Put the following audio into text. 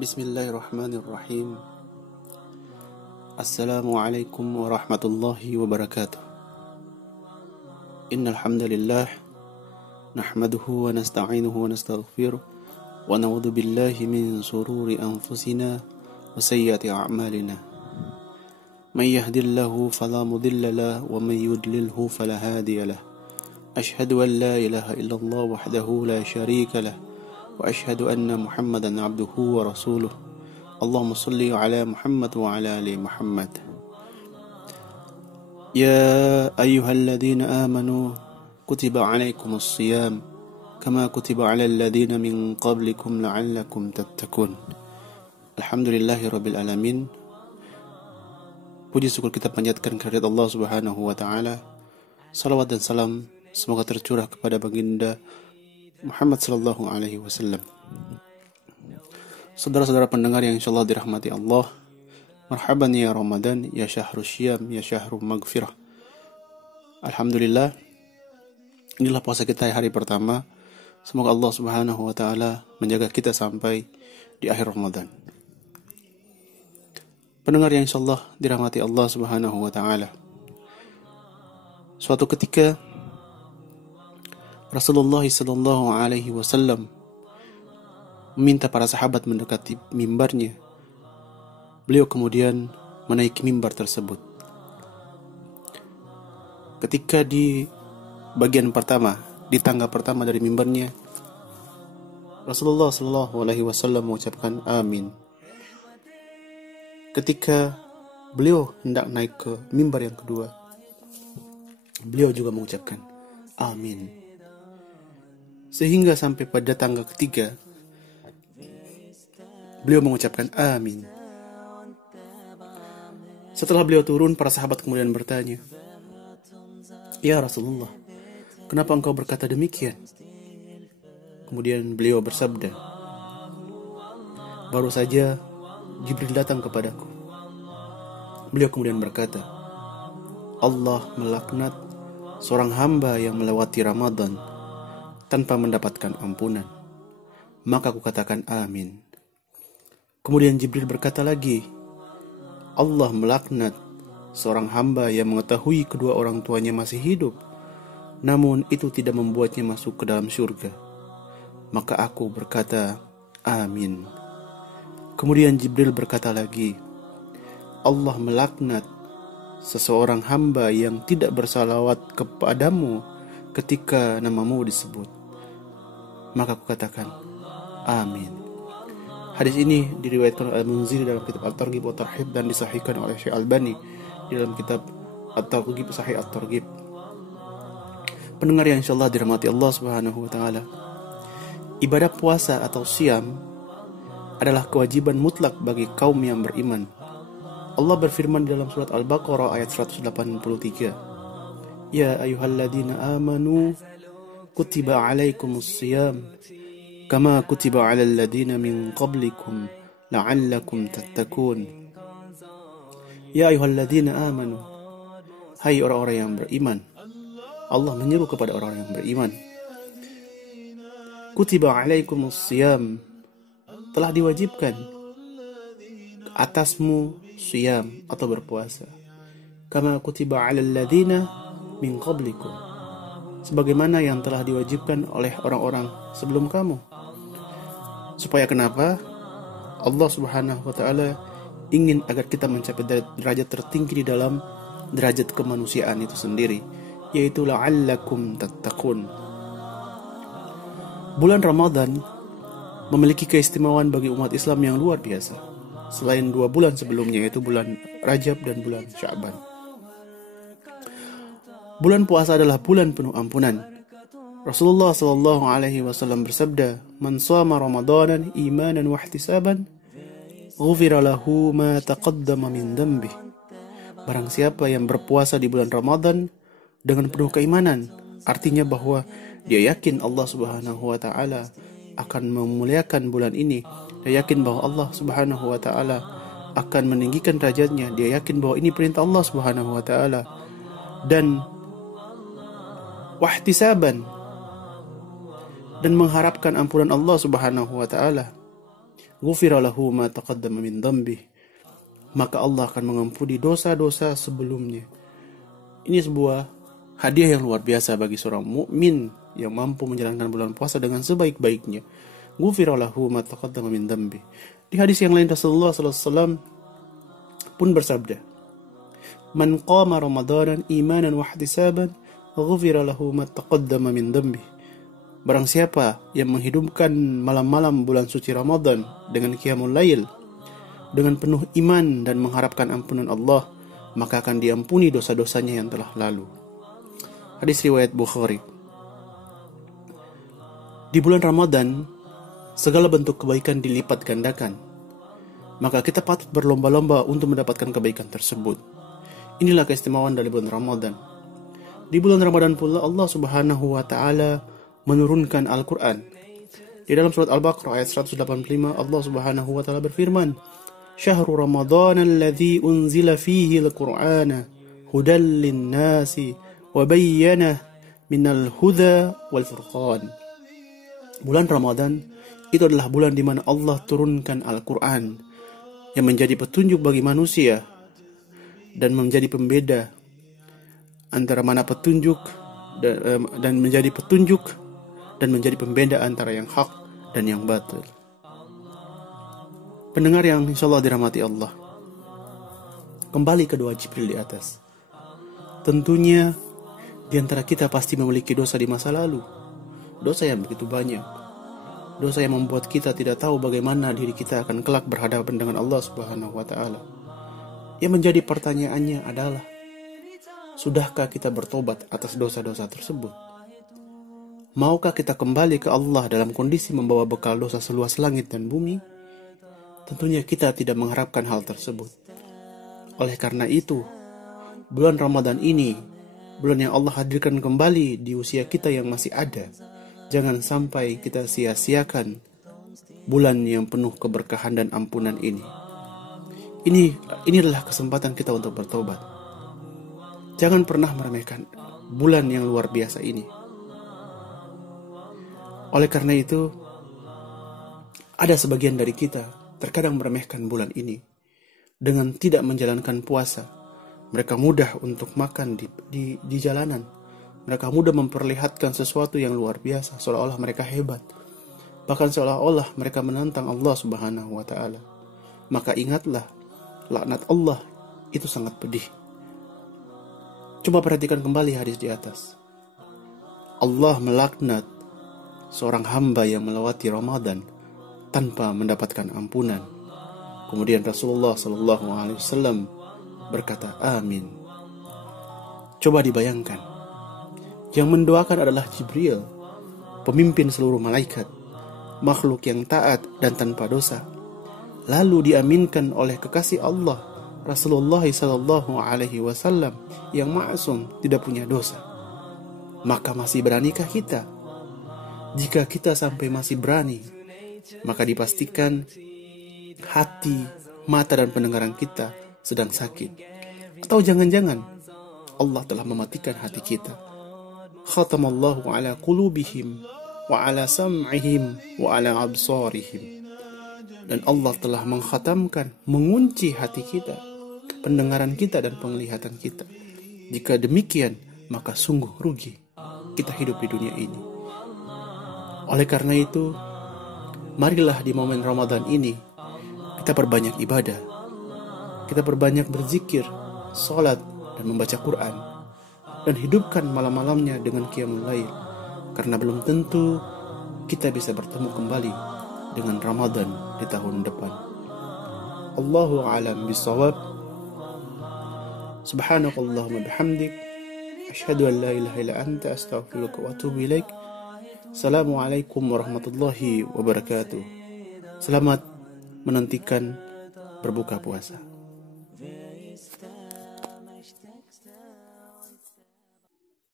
Bismillahirrahmanirrahim. Assalamualaikum warahmatullahi wabarakatuh. Innal hamdalillah nahmaduhu wa nasta'inuhu wa nastaghfiruh wa na'udzu billahi min shururi anfusina wa sayyiati a'malina. May yahdihillahu fala mudilla lahu wa may yudlilhu fala hadiya lahu. Ashhadu an la ilaha illallah wahdahu la syarika lahu wa ashhadu anna Muhammadan abduhu wa rasuluh. Allahumma salli ala Muhammad wa ala ali Muhammad. Ya ayyuhalladzina amanu kutiba alaikumus shiyam kama kutiba alal ladzina min qablikum la'allakum tattaqun. Alhamdulillahirabbil alamin. Puji syukur kita panjatkan kehadirat Allah Subhanahu wa taala. Salawat dan salam semoga tercurah kepada baginda Muhammad sallallahu alaihi wasallam. Saudara-saudara pendengar yang insyaallah dirahmati Allah, marhaban ya Ramadan, ya syahrul syiyam, ya syahrul maghfirah. Alhamdulillah, inilah puasa kita hari pertama. Semoga Allah Subhanahu wa taala menjaga kita sampai di akhir Ramadan. Pendengar yang insyaallah dirahmati Allah Subhanahu wa taala. Suatu ketika Rasulullah sallallahu alaihi wasallam meminta para sahabat mendekati mimbarnya. Beliau kemudian menaiki mimbar tersebut. Ketika di bagian pertama, di tangga pertama dari mimbarnya, Rasulullah sallallahu alaihi wasallam mengucapkan amin. Ketika beliau hendak naik ke mimbar yang kedua, beliau juga mengucapkan amin. Sehingga sampai pada tangga ketiga, beliau mengucapkan amin. Setelah beliau turun, para sahabat kemudian bertanya, "Ya Rasulullah, kenapa engkau berkata demikian?" Kemudian beliau bersabda, "Baru saja Jibril datang kepadaku." Beliau kemudian berkata, "Allah melaknat seorang hamba yang melewati Ramadan tanpa mendapatkan ampunan." Maka aku katakan amin. Kemudian Jibril berkata lagi, "Allah melaknat seorang hamba yang mengetahui kedua orang tuanya masih hidup, namun itu tidak membuatnya masuk ke dalam surga." Maka aku berkata amin. Kemudian Jibril berkata lagi, "Allah melaknat seseorang hamba yang tidak bersalawat kepadamu ketika namamu disebut." Maka aku katakan amin. Hadis ini diriwayatkan oleh Al-Munziri dalam kitab At-Targhib wa Tarhib dan disahihkan oleh Syekh Albani di dalam kitab At-Targhib Sahih At-Targhib. Pendengar yang insyaallah dirahmati Allah Subhanahu wa taala, ibadah puasa atau syiyam adalah kewajiban mutlak bagi kaum yang beriman. Allah berfirman dalam surat Al-Baqarah ayat 183, "Ya ayyuhalladzina amanu kutiba alaikumus shiyam kama kutiba alal ladzina min qablikum la'allakum tattaqun." Ya ayyuhalladzina amanu, hai orang-orang yang beriman. Allah menyeru kepada orang yang beriman. Kutiba alaikumus shiyam, telah diwajibkan atasmu shiyam atau berpuasa. Kama kutiba alal ladzina min qablikum, sebagaimana yang telah diwajibkan oleh orang-orang sebelum kamu. Supaya kenapa? Allah Subhanahu wa taala ingin agar kita mencapai derajat tertinggi di dalam derajat kemanusiaan itu sendiri, yaitu la'allakum tattaqun. Bulan Ramadan memiliki keistimewaan bagi umat Islam yang luar biasa. Selain 2 bulan sebelumnya, yaitu bulan Rajab dan bulan Sya'ban. Bulan puasa adalah bulan penuh ampunan. Rasulullah sallallahu alaihi wasallam bersabda, "Man shama Ramadanan imanan wa ihtisaban, ghufira lahu ma taqaddama min dhanbi." Barang siapa yang berpuasa di bulan Ramadan dengan penuh keimanan, artinya bahwa dia yakin Allah Subhanahu wa taala akan memuliakan bulan ini. Dia yakin bahwa Allah Subhanahu wa taala akan meninggikan derajatnya. Dia yakin bahwa ini perintah Allah Subhanahu wa taala. Dan wahtisaban, dan mengharapkan ampunan Allah Subhanahu wa taala. ghufira lahu ma taqaddama min dhanbihi, maka Allah akan mengampuni dosa-dosa sebelumnya. Ini sebuah hadiah yang luar biasa bagi seorang mukmin yang mampu menjalankan bulan puasa dengan sebaik-baiknya. Ghufira lahu ma taqaddama min dhanbihi. Di hadis yang lain Rasulullah sallallahu alaihi wasallam pun bersabda, "Man qama Ramadanan imanan wa ihtisaban, ghufira lahu ma taqaddama min dhanbihi." Barang siapa yang menghidupkan malam-malam bulan suci Ramadan dengan qiyamul lail, dengan penuh iman dan mengharapkan ampunan Allah, maka akan diampuni dosa-dosanya yang telah lalu. Hadis riwayat Bukhari. Di bulan Ramadan, segala bentuk kebaikan dilipat gandakan. Maka kita patut berlomba-lomba untuk mendapatkan kebaikan tersebut. Inilah keistimewaan dari bulan Ramadan. Di bulan Ramadan pula Allah Subhanahu wa taala menurunkan Al-Qur'an. Di dalam surat Al-Baqarah ayat 185 Allah Subhanahu wa taala berfirman, "Syahrul Ramadan alladzi unzila fihi al-Qur'ana hudan lin-nasi wa bayyana minal huda wal furqan." Bulan Ramadan itu adalah bulan di mana Allah turunkan Al-Qur'an yang menjadi petunjuk bagi manusia dan menjadi pembeda antara mana petunjuk dan menjadi petunjuk dan menjadi pembeda antara yang hak dan yang batil. Pendengar yang insyaallah dirahmati Allah, kembali ke doa Jibril di atas. Tentunya di antara kita pasti memiliki dosa di masa lalu, dosa yang begitu banyak, dosa yang membuat kita tidak tahu bagaimana diri kita akan kelak berhadapan dengan Allah Subhanahu wa taala. Yang menjadi pertanyaannya adalah, sudahkah kita bertobat atas dosa-dosa tersebut? Maukah kita kembali ke Allah dalam kondisi membawa bekal dosa seluas langit dan bumi? Tentunya kita tidak mengharapkan hal tersebut. Oleh karena itu, bulan Ramadan ini, bulan yang Allah hadirkan kembali di usia kita yang masih ada, jangan sampai kita sia-siakan bulan yang penuh keberkahan dan ampunan ini. Ini adalah kesempatan kita untuk bertobat. Jangan pernah meremehkan bulan yang luar biasa ini. Oleh karena itu, ada sebagian dari kita terkadang meremehkan bulan ini dengan tidak menjalankan puasa. Mereka mudah untuk makan di jalanan. Mereka mudah memperlihatkan sesuatu yang luar biasa, seolah-olah mereka hebat. Bahkan seolah-olah mereka menantang Allah Subhanahu wa taala. Maka ingatlah, laknat Allah itu sangat pedih. Coba perhatikan kembali hadis di atas. Allah melaknat seorang hamba yang melewati Ramadan tanpa mendapatkan ampunan. Kemudian Rasulullah sallallahu alaihi wasallam berkata, "Amin." Coba dibayangkan, yang mendoakan adalah Jibril, pemimpin seluruh malaikat, makhluk yang taat dan tanpa dosa. Lalu diaminkan oleh kekasih Allah, Rasulullah sallallahu alaihi wasallam yang ma'sum, tidak punya dosa. Maka masih beranikah kita? Jika kita sampai masih berani, maka dipastikan hati, mata dan pendengaran kita sedang sakit. Atau jangan-jangan Allah telah mematikan hati kita. Khatamallahu ala qulubihim wa ala sam'ihim wa ala absarihim. Dan Allah telah mengkhatamkan, mengunci hati kita, pendengaran kita dan penglihatan kita. Jika demikian, maka sungguh rugi kita hidup di dunia ini. Oleh karena itu, marilah di momen Ramadan ini kita perbanyak ibadah. Kita perbanyak berzikir, salat dan membaca Quran, dan hidupkan malam-malamnya dengan qiyamul lail, karena belum tentu kita bisa bertemu kembali dengan Ramadan di tahun depan. Allahu a'lam bishawab. Subhanakallahumma bihamdik, asyhadu an la ilaha illa anta, astaghfiruka wa atubu ilaik. Assalamualaikum warahmatullahi wabarakatuh. Selamat menantikan berbuka puasa.